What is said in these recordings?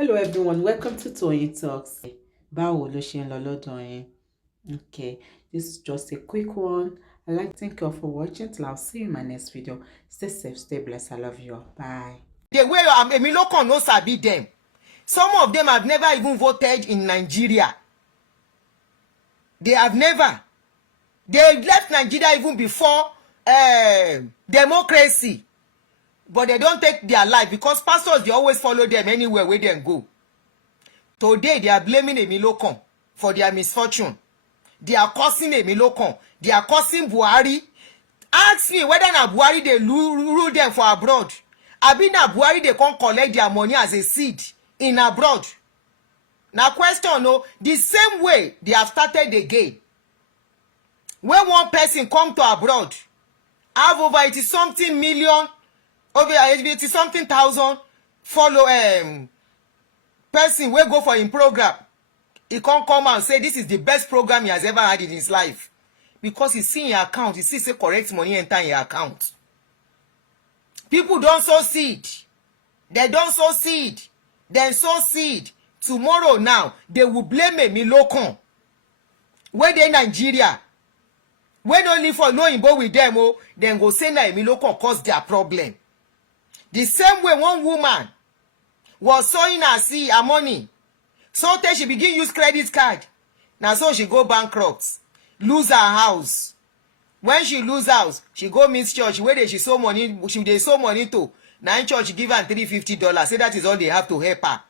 Hello everyone, welcome to Toyeen Talks. Báwo ló ṣe ń lọ lọ́dọ̀ yín? Okay, this is just a quick one. I'd like to thank you all for watching. Till I'll see you in my next video. Stay safe, stay blessed. I love you all. Bye. The way Emilokon no sabi them. Some of them have never even voted in Nigeria. They have never. They left Nigeria even before democracy. But they don't take their life because pastors, they always follow them anywhere where they go. Today, they are blaming Emilokon for their misfortune. They are cursing Emilokon. They are cursing Buhari. Ask me whether na Buhari they rule them for abroad. Abi na Buhari they come collect their money as a seed in abroad. Now question no, the same way they have started again. When one person come to abroad, have over 80 something million, over 80 something thousand follow person wey go for him program, he can't come and say this is the best program he has ever had in his life because he see your account, he see say correct money enter in your account. People don't sow seed, they don't sow seed, then sow seed. Tomorrow now they will blame Emilokon wey dey Nigeria, wey no live for no imbo with them, oh, then go say na Emilokon cause their problem. The same way one woman was sowing her money, so tey she begin use credit card, na so she go bankrupt, lose her house. When she lose house, she go meet church wey she sow money, she dey sow money to. Na in church give her $350, say that is all they have to help her.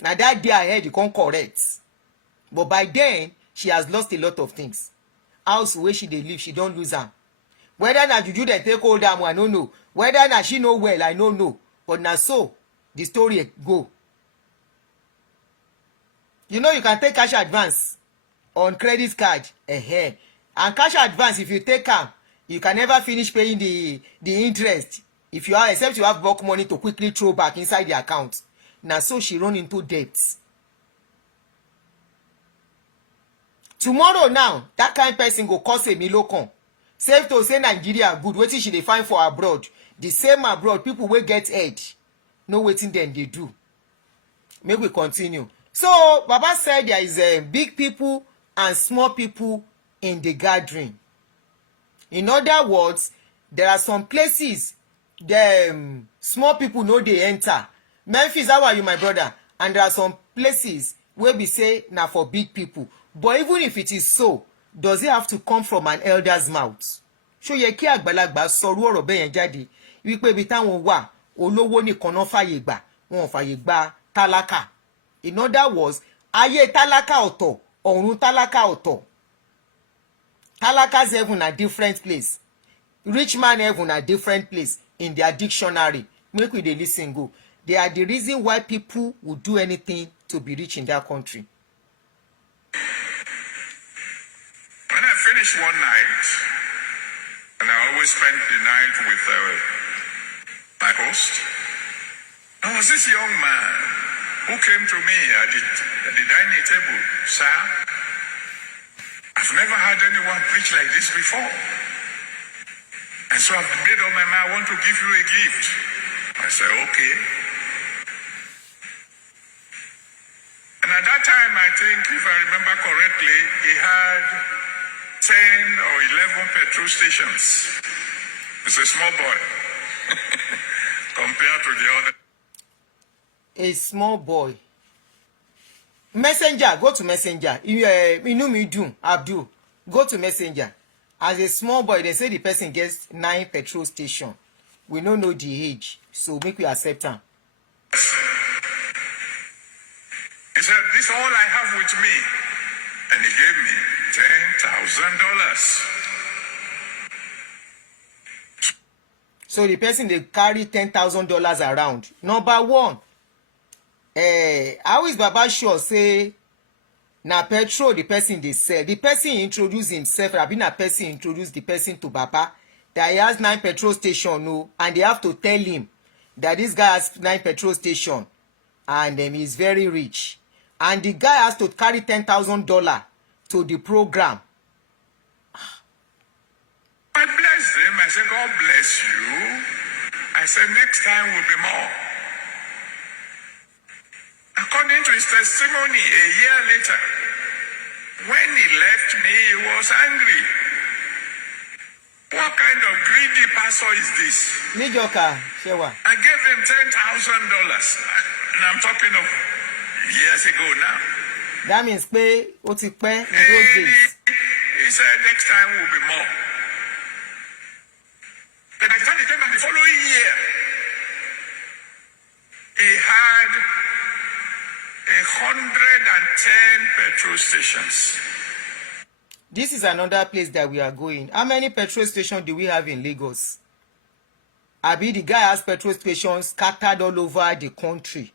Na that day ahead you come correct, but by then she has lost a lot of things. House where she dey live, she don lose am. Whether na juju dem take hold am, I no know. Whether na she know well, I no know. But na so the story go. You know you can take cash advance on credit card, and cash advance if you take am, you can never finish paying the interest. If you are, except you have bulk money to quickly throw back inside the account. Na so she run into debts. Tomorrow now, that kind person go cause Emilokon. Save to say Nigeria good, wetin she dey find for abroad. The same abroad, people wey get head, know wetin dem dey do. Make we continue. So, Baba said there is big people and small people in the gathering. In other words, there are some places the small people no dey enter. Memphis, how are you, my brother? And there are some places where we say na for big people. But even if it is so, does it have to come from an elder's mouth? Ṣó yẹ kí àgbàlagbà sọrú ọ̀rọ̀ bẹ́ẹ̀ yẹn jáde wípé ibi táwọn wà olówó nìkan náà fàyè gbà, wọn ò fàyè gbà tálákà. In other words, ayé tálákà ọ̀tọ̀, ọ̀run tálákà ọ̀tọ̀. Tálákà's heaven na different place. Rich man heaven na different place in their dictionary. Make we dey listen go. They are the reason why people would do anything to be rich in that country. When I finish one night, and I always spend the night with my host, there was this young man who came to me at the dining table. Sir, I've never had anyone preach like this before. And so I've made up my mind, I want to give you a gift. I said, okay. And at that time, I think, if I remember correctly, he had 10 or 11 petrol stations. It's a small boy compared to the other. A small boy. Messenger, go to Messenger. Inú mi dùn, Abdul. Go to Messenger. As a small boy, they say the person gets 9 petrol stations. We don't know the age, so make we accept him. He said, this is all I have with me. And he gave me $10,000. So the person they carry $10,000 around. Number one, how is Baba sure say na petrol the person they sell? The person introduce himself, or na person introduce the person to Baba that he has 9 petrol station, no, and they have to tell him that this guy has 9 petrol station and he's very rich. And the guy has to carry $10,000 to the program. I blessed them. I said, God bless you. I said, next time will be more. according to his testimony, a year later, when he left me, he was angry. What kind of greedy pastor is this? Mijoka, Shewa. I gave him $10,000. And I'm talking of years ago now. That means pay, what it pay in those days. He said next time will be more. Then by the time he came back the following year, he had 110 petrol stations. This is another place that we are going. How many petrol stations do we have in Lagos? Abi, the guy has petrol stations scattered all over the country.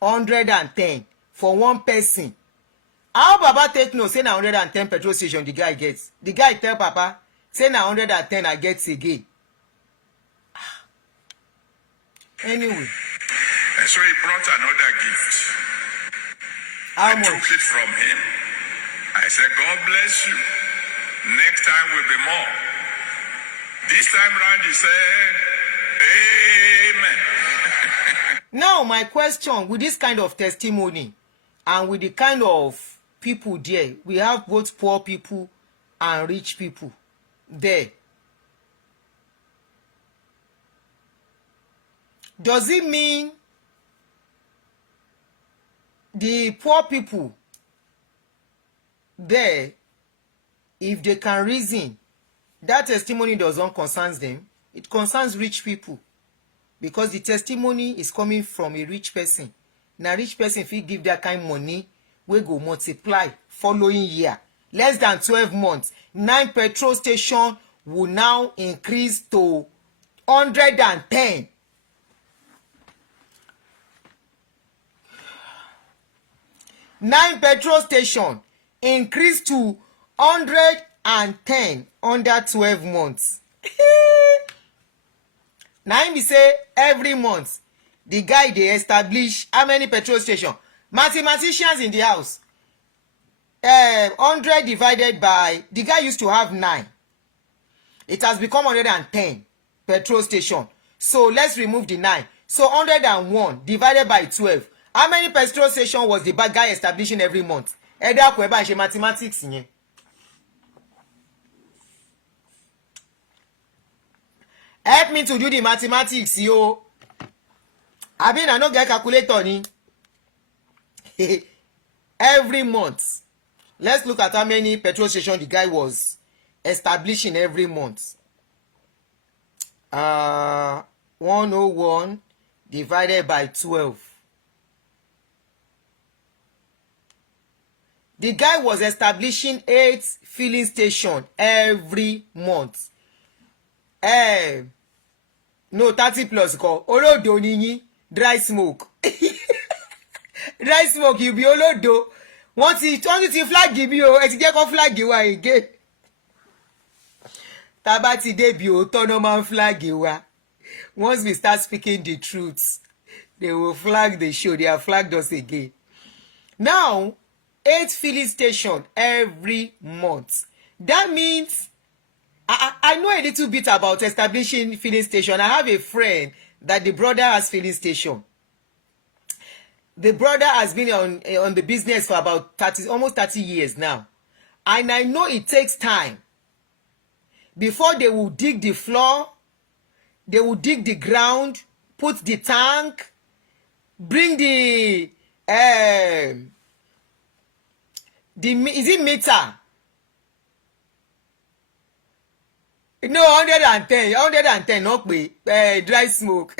110 for one person. How Baba take no say na 110 petrol station the guy gets? The guy tell Papa say na 110 I get again. Anyway. And so he brought another gift. How I much? took it from him. I said, God bless you. Next time will be more. This time round he said, Amen. Now my question, with this kind of testimony and with the kind of people there, we have both poor people and rich people there. Does it mean the poor people there, if they can reason, that testimony doesn't concern them? It concerns rich people, because the testimony is coming from a rich person. Now rich person, if he give that kind of money, we go multiply following year. Less than 12 months, 9 petrol station will now increase to 110. Nine petrol station increase to 110 under 12 months. Now him be say every month the guy dey establish how many petrol station. Mathematicians in the house. 100 divided by, the guy used to have 9. It has become 110 petrol station. So let's remove the 9. So 101 divided by 12. How many petrol station was the bad guy establishing every month? Ẹ dákun ẹ bá ṣe mathematics yẹn. Help me to do the mathematics, yo. I mean, I no get calculator ni. Every month. Let's look at how many petrol station the guy was establishing every month. 101 divided by 12. The guy was establishing 8 filling station every month. No, 30 plus ko. Olodo ni yin, dry smoke. Dry smoke, you be olodo. Wọ́n ti flag bí o, ẹ ti jẹ́ kó flag wa again. Tá bá ti dé bí òótọ́ náà máa ń flag wa. Once we start speaking the truth, they will flag the show. They have flagged us again. Now, 8 filling station every month. That means I know a little bit about establishing filling station. I have a friend that the brother has filling station. The brother has been on the business for about almost 30 years now. And I know it takes time. Before they will dig the floor, they will dig the ground, put the tank, bring the is it meter? No, 110, not me. Dry smoke.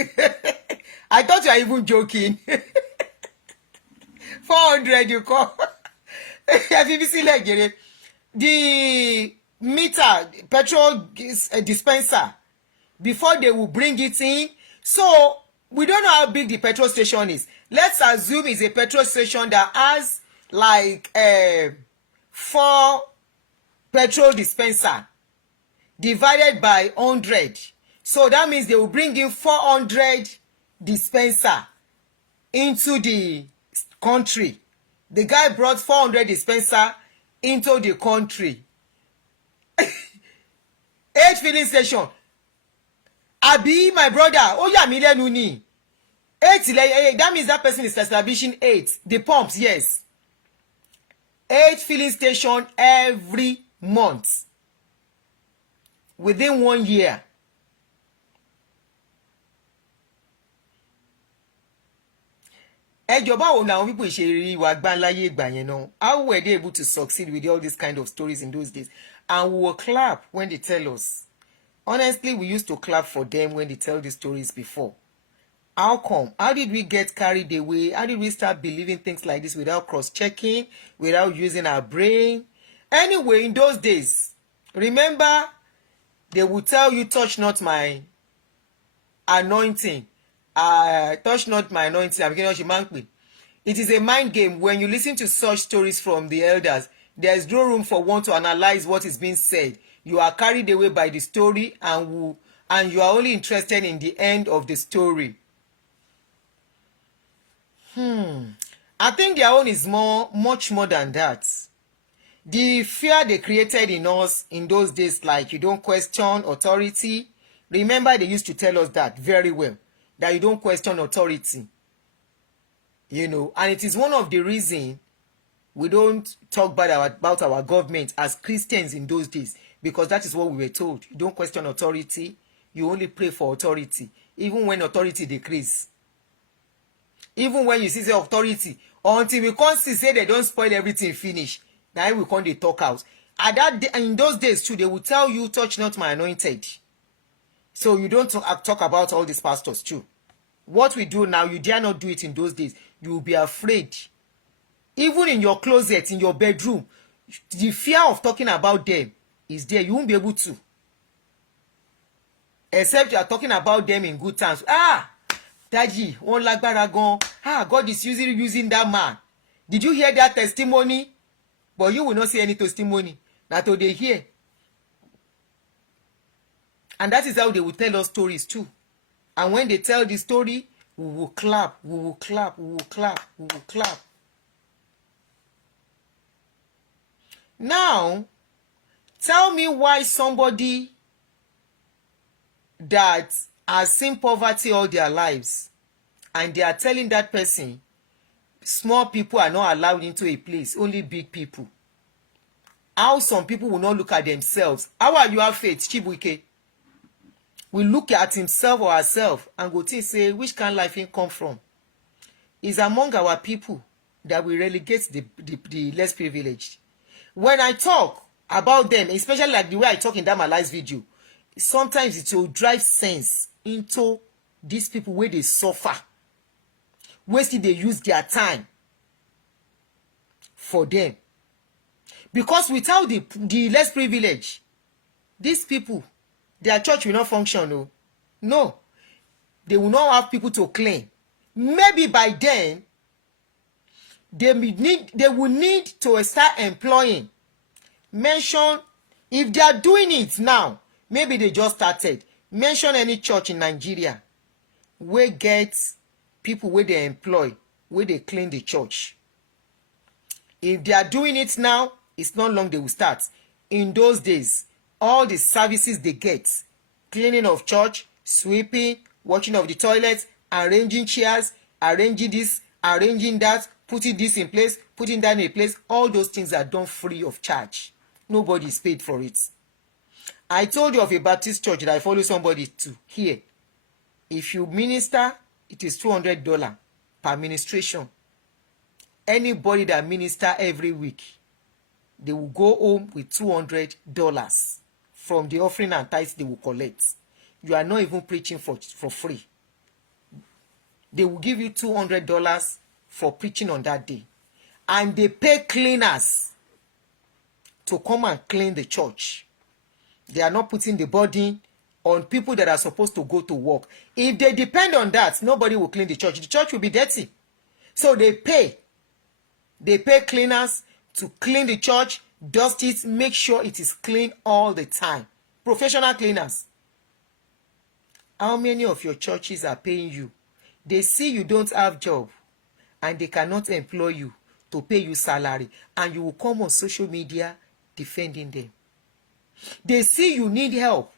I thought you were even joking. 400 you call. The meter, petrol dispenser, before they will bring it in. So we don't know how big the petrol station is. Let's assume it's a petrol station that has like 4 petrol dispenser divided by 100. So that means they will bring in 400 dispenser into the country. The guy brought 400 dispenser into the country. 8 filling station. Abi, my brother, ó yà mí lẹ́nu ni. That means that person is establishing 8. The pumps, yes. 8 filling station every month within 1 year. Ẹjọ́ báwo làwọn people ṣe rí wa gbá láyé ìgbà yẹn náà? How were they able to succeed with all these kind of stories in those days? And we will clap when they tell us. Honestly, we used to clap for them when they tell these stories before. How come? How did we get carried away? How did we start believing things like this without cross-checking, without using our brain? Anyway, in those days, remember, they would tell you, touch not my anointing. Touch not my anointing. It is a mind game. When you listen to such stories from the elders, there is no room for one to analyze what is being said. You are carried away by the story, and you are only interested in the end of the story. I think their own is much more than that. The fear they created in us in those days, like you don't question authority. Remember, they used to tell us that very well, that you don't question authority. You know, and it is one of the reasons we don't talk bad about our government as Christians in those days, because that is what we were told. You don't question authority. You only pray for authority, even when authority decreases. Even when you see the authority, until we can't see say they don't spoil everything finish, now we can't they talk out. In those days too, they will tell you, touch not my anointed. So you don't talk about all these pastors too. What we do now, you dare not do it in those days. You will be afraid. Even in your closet, in your bedroom, the fear of talking about them is there. You won't be able to. Except you are talking about them in good times. Daddy, one lágbára gan. God is using that man. Did you hear that testimony? But you will not see any testimony. That they hear. And that is how they will tell us stories too. And when they tell the story, we will clap, we will clap, we will clap, we will clap. Now, tell me why somebody that has seen poverty all their lives, and they are telling that person, small people are not allowed into a place, only big people. How some people will not look at themselves. How are you have faith, Chibuike? We look at himself or herself and go to say, which kind of life he come from? It's among our people that we relegate the less privileged. When I talk about them, especially like the way I talk in that my last video, sometimes it will drive sense into these people where they suffer, where still they use their time for them. Because without the less privilege, these people, their church will not function. No, they will not have people to clean. Maybe by then, they will need to start employing. Mention, if they are doing it now, maybe they just started. Mention any church in Nigeria where get people where they employ, where they clean the church. If they are doing it now, it's not long they will start. In those days, all the services they get, cleaning of church, sweeping, washing of the toilets, arranging chairs, arranging this, arranging that, putting this in place, putting that in place, all those things are done free of charge. Nobody is paid for it. I told you of a Baptist church that I follow somebody to here. If you minister, it is $200 per ministration. Anybody that minister every week, they will go home with $200 from the offering and tithes they will collect. You are not even preaching for free. They will give you $200 for preaching on that day. And they pay cleaners to come and clean the church. They are not putting the burden on people that are supposed to go to work. If they depend on that, nobody will clean the church. The church will be dirty. So they pay. They pay cleaners to clean the church, dust it, make sure it is clean all the time. Professional cleaners. How many of your churches are paying you? They see you don't have job and they cannot employ you to pay you salary, and you will come on social media defending them. They see you need help.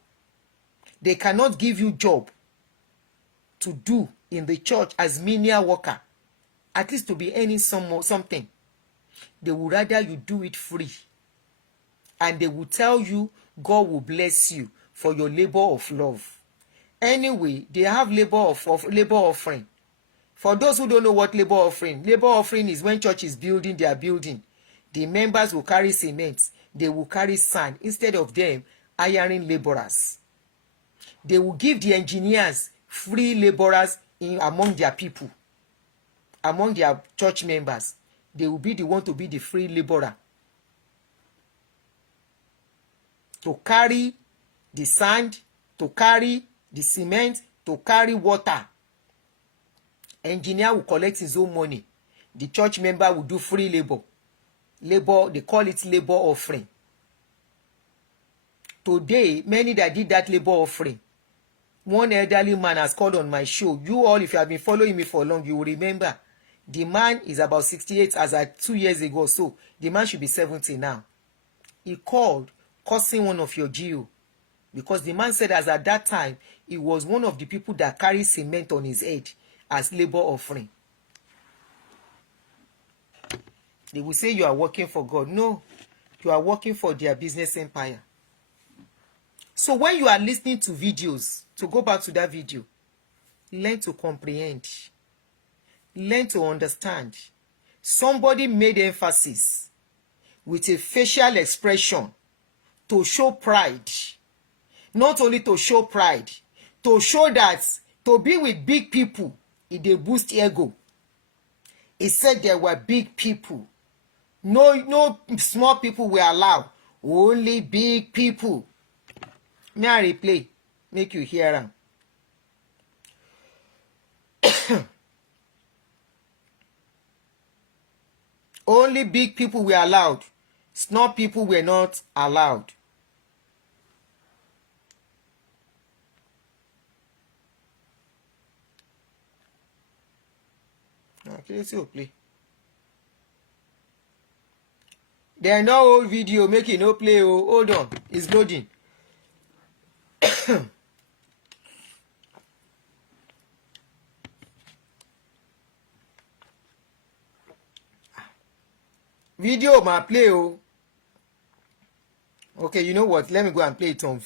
They cannot give you job to do in the church as menial worker, at least to be earning something. They would rather you do it free. And they will tell you God will bless you for your labor of love. Anyway, they have labor offering. For those who don't know what labor offering is when church is building their building. The members will carry cement. They will carry sand instead of them hiring laborers. They will give the engineers free laborers among their people, among their church members. They will be the one to be the free laborer to carry the sand, to carry the cement, to carry water. Engineer will collect his own money. The church member will do free labor. They call it labor offering. Today, many that did that labor offering, one elderly man has called on my show. You all, if you have been following me for long, you will remember. The man is about 68 as at 2 years ago or so. The man should be 70 now. He called, cursing one of your GO. Because the man said as at that time, he was one of the people that carried cement on his head as labor offering. They will say you are working for God. No, you are working for their business empire. So when you are listening to videos, to go back to that video, learn to comprehend. Learn to understand. Somebody made emphasis with a facial expression to show pride. Not only to show pride, to show that to be with big people, it boosts ego. He said there were big people. No small people were allowed. Only big people. May I replay? Make you hear them. Only big people were allowed. Small people were not allowed. Okay, let's see play. There no old video, make it no play. Oh, hold on, it's loading. Video ma play. Oh, okay, you know what? Let me go and play it on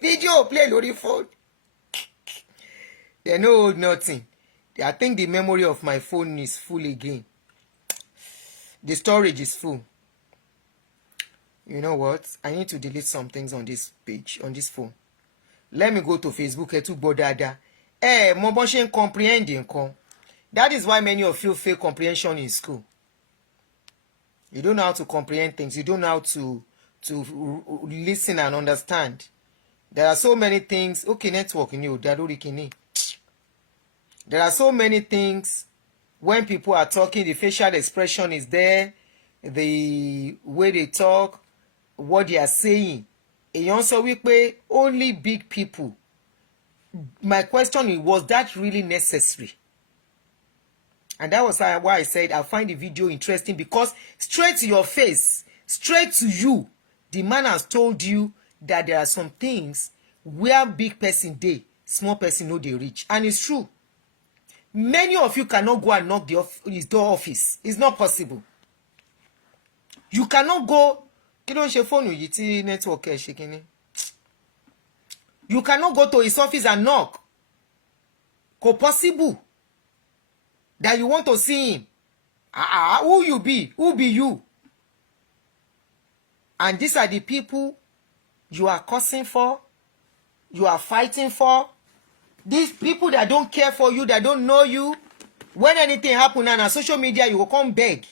video. Play lori phone. There no old nothing. I think the memory of my phone is full again. The storage is full. You know what? I need to delete some things on this page, on this phone. Let me go to Facebook. Mo bon ṣe comprehend nǹkan. That is why many of you fail comprehension in school. You don't know how to comprehend things. You don't know how to listen and understand. There are so many things. Okay, network in you. There are so many things when people are talking, the facial expression is there, the way they talk, what they are saying. Èèyàn sọ wípé only big people. My question is, was that really necessary? And that was why I said I find the video interesting, because straight to your face, straight to you, the man has told you that there are some things where big person dey, small person no dey reach. And it's true. Many of you cannot go and knock his door office. It's not possible. You cannot go. You cannot go to his office and knock. Ko possible that you want to see him. Who you be? Who be you? And these are the people you are cursing for, you are fighting for. These people that don't care for you, that don't know you. When anything happen on social media, you will come beg.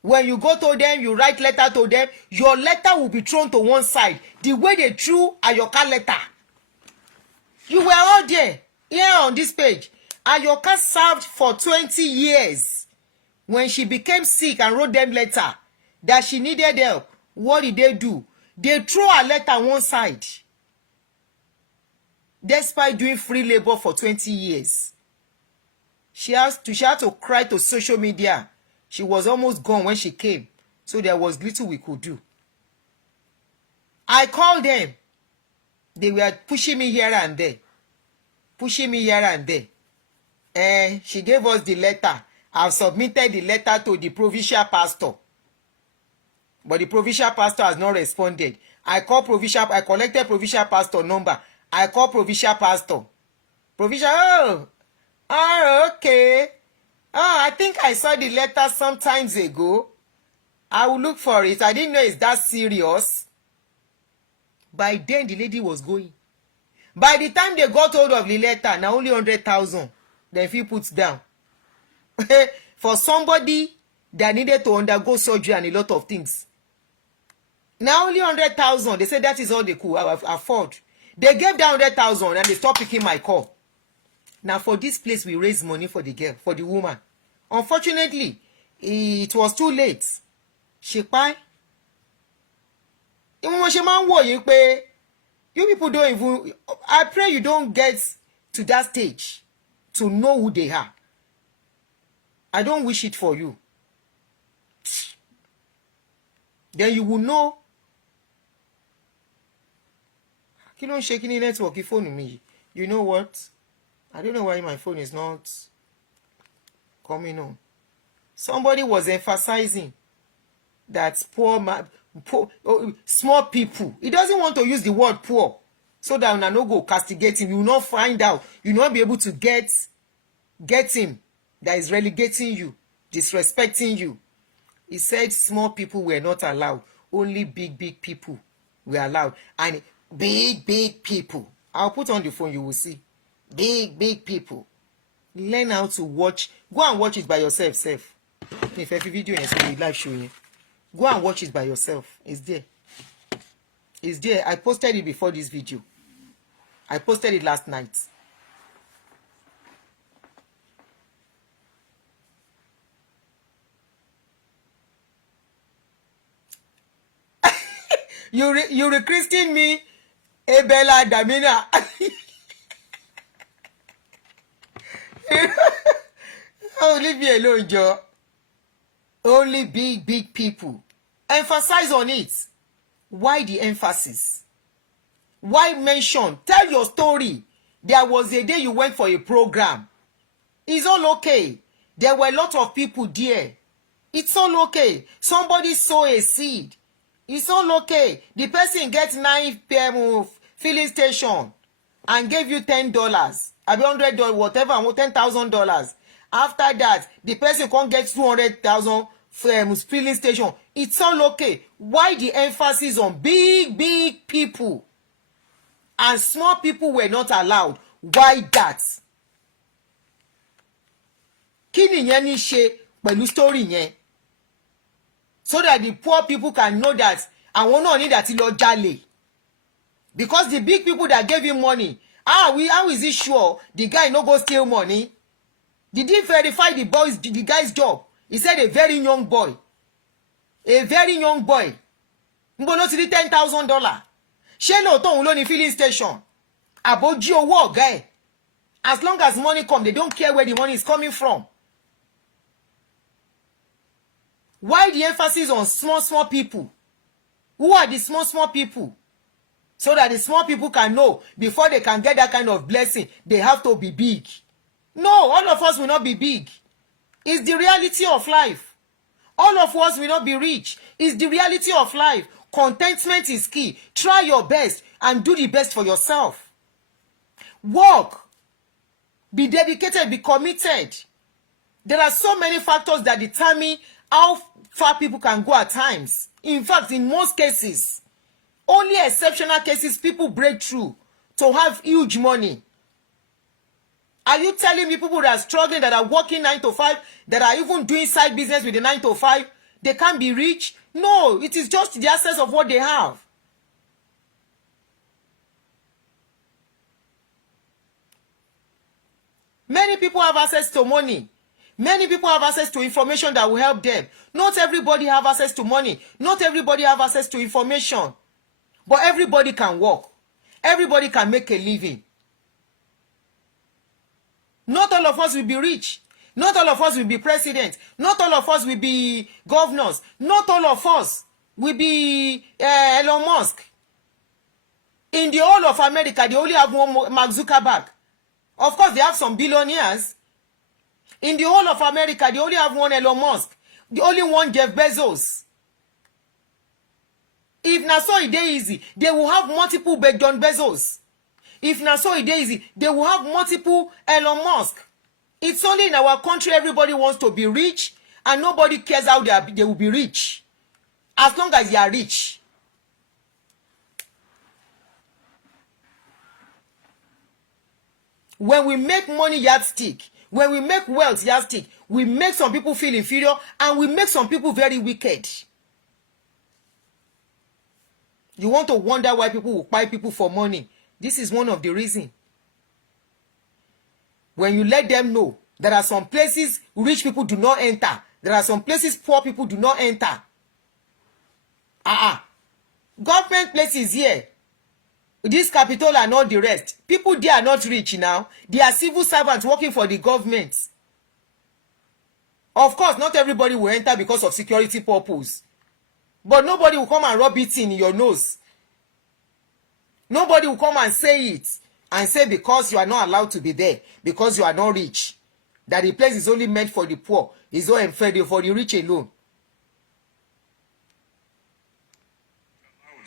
When you go to them, you write letter to them, your letter will be thrown to one side. The way they threw Ayoka letter. You were all there, here on this page. Ayoka served for 20 years. When she became sick and wrote them letter that she needed help, what did they do? They threw her letter one side. Despite doing free labor for 20 years. She had to cry to social media. She was almost gone when she came. So there was little we could do. I called them. They were pushing me here and there. Pushing me here and there. She gave us the letter. I've submitted the letter to the provincial pastor, but the provincial pastor has not responded. I collected provincial pastor number. I call provincial pastor. Provincial, okay. I think I saw the letter some times ago. I will look for it. I didn't know it's that serious. By then, the lady was going. By the time they got hold of the letter, now only 100,000. Then he puts down. For somebody that needed to undergo surgery and a lot of things. Now only 100,000. They said that is all they could afford. They gave that 100,000 and they stopped picking my call. Now for this place, we raise money for the girl, for the woman. Unfortunately, it was too late. She pay. You people don't even. I pray you don't get to that stage to know who they are. I don't wish it for you. Then you will know. You don't shake any network phone me. You know what? I don't know why my phone is not coming on. Somebody was emphasizing that small people. He doesn't want to use the word poor, so that when I no go castigate him, you will not find out. You will not be able to get him. That is relegating you, disrespecting you. He said small people were not allowed. Only big people were allowed. And big people. I'll put on the phone, you will see. Big people. Learn how to watch. Go and watch it by yourself, If every video is live showing, go and watch it by yourself. It's there. It's there. I posted it before this video. I posted it last night. You rechristened me Ebella Damina. Oh, leave me alone, Joe. Only big people. Emphasize on it. Why the emphasis? Why mention? Tell your story. There was a day you went for a program. It's all okay. There were a lot of people there. It's all okay. Somebody sow a seed. It's all okay. The person gets 9 PM filling station and gave you $10, $100, whatever, $10,000. After that, the person can't get 200,000 filling station. It's all okay. Why the emphasis on big people and small people were not allowed? Why that? Kí nìyẹn ní ṣe pẹ̀lú story yẹn? So that the poor people can know that àwọn náà ní that lọ jalè. Because the big people that gave him money, how is he sure the guy no go steal money? Did he verify the guy's job? He said a very young boy. A very young boy. Nbo ló ti rí $10,000. Ṣé lóòótọ́ òun ló ní filling station? Àbójí owó ọ̀gá ẹ̀. As long as money come, they don't care where the money is coming from. Why the emphasis on small people? Who are the small people? So that the small people can know before they can get that kind of blessing, they have to be big. No, all of us will not be big. It's the reality of life. All of us will not be rich. It's the reality of life. Contentment is key. Try your best and do the best for yourself. Work. Be dedicated, be committed. There are so many factors that determine how far people can go at times. In fact, in most cases, only exceptional cases, people break through to have huge money. Are you telling me people that are struggling, that are working 9 to 5, that are even doing side business with the 9 to 5, they can't be rich? No, it is just the access of what they have. Many people have access to money. Many people have access to information that will help them. Not everybody have access to money. Not everybody have access to information. But everybody can work. Everybody can make a living. Not all of us will be rich. Not all of us will be president. Not all of us will be governors. Not all of us will be Elon Musk. In the whole of America, they only have one Mark Zuckerberg. Of course, they have some billionaires. In the whole of America, they only have one Elon Musk. The only one Jeff Bezos. If na so e dey easy, they will have multiple John Bezos. If na so e dey easy, they will have multiple Elon Musk. It's only in our country everybody wants to be rich and nobody cares how they will be rich. As long as they are rich. When we make money yardstick, when we make wealth yardstick, we make some people feel inferior and we make some people very wicked. You want to wonder why people will buy people for money. This is one of the reasons. When you let them know there are some places rich people do not enter, there are some places poor people do not enter. Government places here, this capital and all the rest, people there are not rich now. They are civil servants working for the government. Of course, not everybody will enter because of security purpose. But nobody will come and rub it in your nose. Nobody will come and say it. And say because you are not allowed to be there, because you are not rich, that the place is only meant for the poor, is only for the rich alone.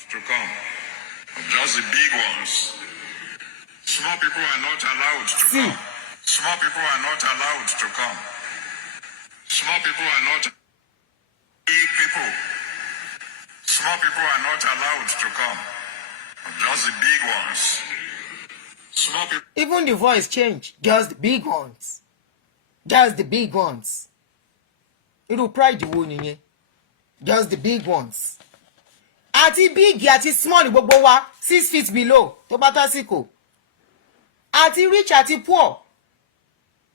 To come, just the big ones. Small people are not allowed to come. Small people are not allowed to come. Small people are not big people. Small people are not allowed to come. Just the big ones. Small people. Even the voice change. Just the big ones. Just the big ones. It will pride you nìyẹn. Just the big ones. Àti big àti small gbogbo wa 6 feet below tó bá tásìkò. Àti rich àti poor.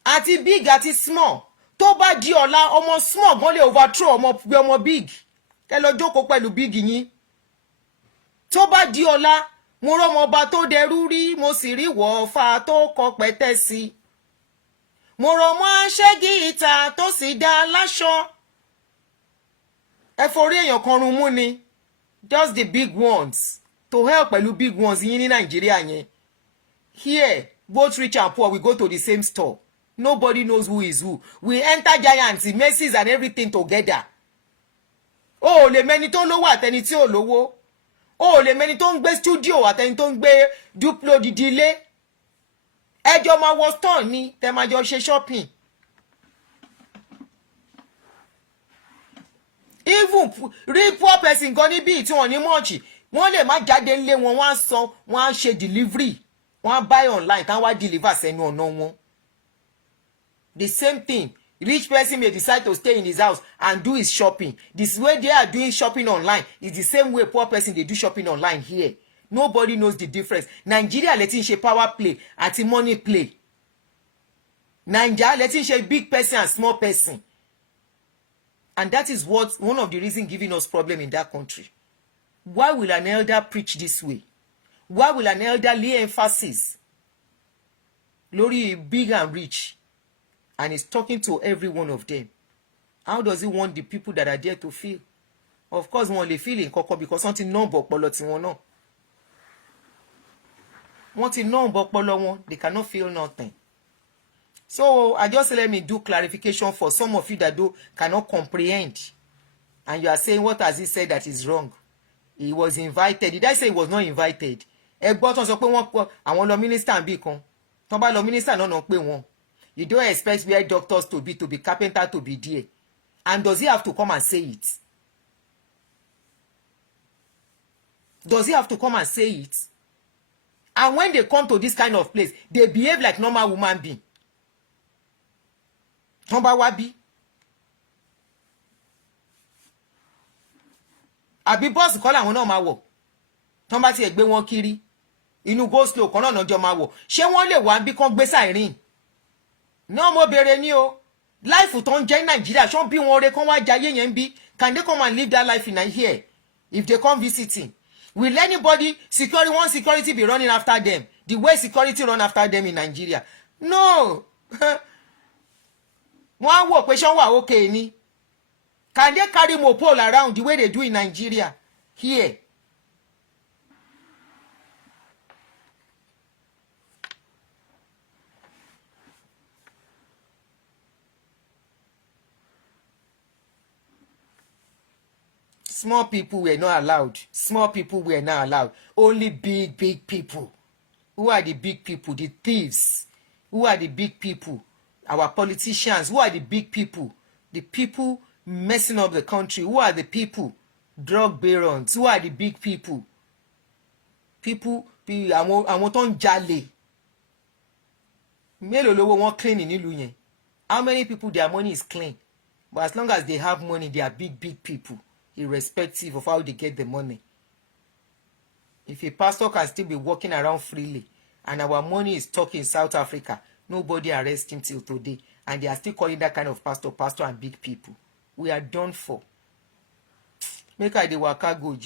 Àti big àti small. Tó bá di ọ̀la ọmọ small gan lè overthrow ọmọ big. Kẹ́ lọ jókòó pẹ̀lú big yín. Tó bá di ọ̀la mo rọ́mọ ọba tó dẹrú rí, mo sì rí wọ̀ọ́fà tó kọ pẹ̀tẹ́ sí. Mo rọ́mọ aṣẹ́gi ìta tó sì dá láṣọ. Ẹ forí èèyàn kan run mú ni. Just the big ones. To help pẹ̀lú big ones yín ní Nàìjíríà yẹn. Here, both rich and poor, we go to the same store. Nobody knows who is who. We enter Giants, Macy's and everything together. O lè mẹ́ni tó lówó àtẹni tí ò lówó. O lè mẹ́ni tó ń gbé studio àtẹni tó ń gbé duplo didi ilé. Ẹjọ́ máa wọ store ni tẹ́ máa jọ ṣe shopping. Even real poor person gan níbí tí wọ́n ní mọ́ọ̀chì, wọ́n lè má jáde nílé wọn, wọ́n á san, wọ́n á ṣe delivery, wọ́n á buy online tán wá deliver sẹ́nu ọ̀nà wọn. The same thing, rich person may decide to stay in his house and do his shopping. This way they are doing shopping online is the same way poor person they do shopping online here. Nobody knows the difference. Nigeria letting ṣe power play àti money play. Nigeria letting ṣe big person and small person. And that is what one of the reasons giving us problem in that country. Why will an elder preach this way? Why will an elder lay emphasis lórí big and rich? And he's talking to every one of them. How does he want the people that are there to feel? Of course, wọ́n lè feel nǹkankan because wọ́n ti numb ọpọlọ tiwọn náà. Wọ́n ti numb ọpọlọ wọn. They cannot feel nothing. So I just let me do clarification for some of you that cannot comprehend. And you are saying, what has he said that is wrong? He was invited. Did I say he was not invited? Ẹgbọ́n tó sọ pé àwọn lọ minister bí kan. Tó bá lọ minister náà pé wọ́n. You don't expect where doctors to be carpenter to be there. And does he have to come and say it? Does he have to come and say it? And when they come to this kind of place, they behave like normal human being. Tán bá wá bí. Àbí bọ́ọ̀sì kọ́ làwọn náà máa wọ̀. Tán bá tiẹ̀ gbé wọn kiri. Inú go slow kan náà jọ máa wọ̀. Ṣé wọ́n lè wá bí kán gbé siren? No mo bèrè ni o. Life tó ń jẹ́ ní Nàìjíríà ṣọ́n bí wọn re kán wá jayé yẹn bí. Can they come and live that life in here if they come visiting? Will anybody one security be running after them the way security run after them in Nigeria? No. Wọ́n á wò pé ṣọ́n wà okay ni. Can they carry mopole around the way they do in Nigeria here? Small people were not allowed. Small people were not allowed. Only big people. Who are the big people? The thieves. Who are the big people? Our politicians. Who are the big people? The people messing up the country. Who are the people? Drug barons. Who are the big people? People àwọn tó ń jalè. Mélòó lówó wọn clean nílùú yẹn? How many people their money is clean? But as long as they have money, they are big people, irrespective of how they get the money. If a pastor can still be walking around freely and our money is stuck in South Africa, nobody arrests him till today. And they are still calling that kind of pastor and big people. We are done for. Make I dey waka go.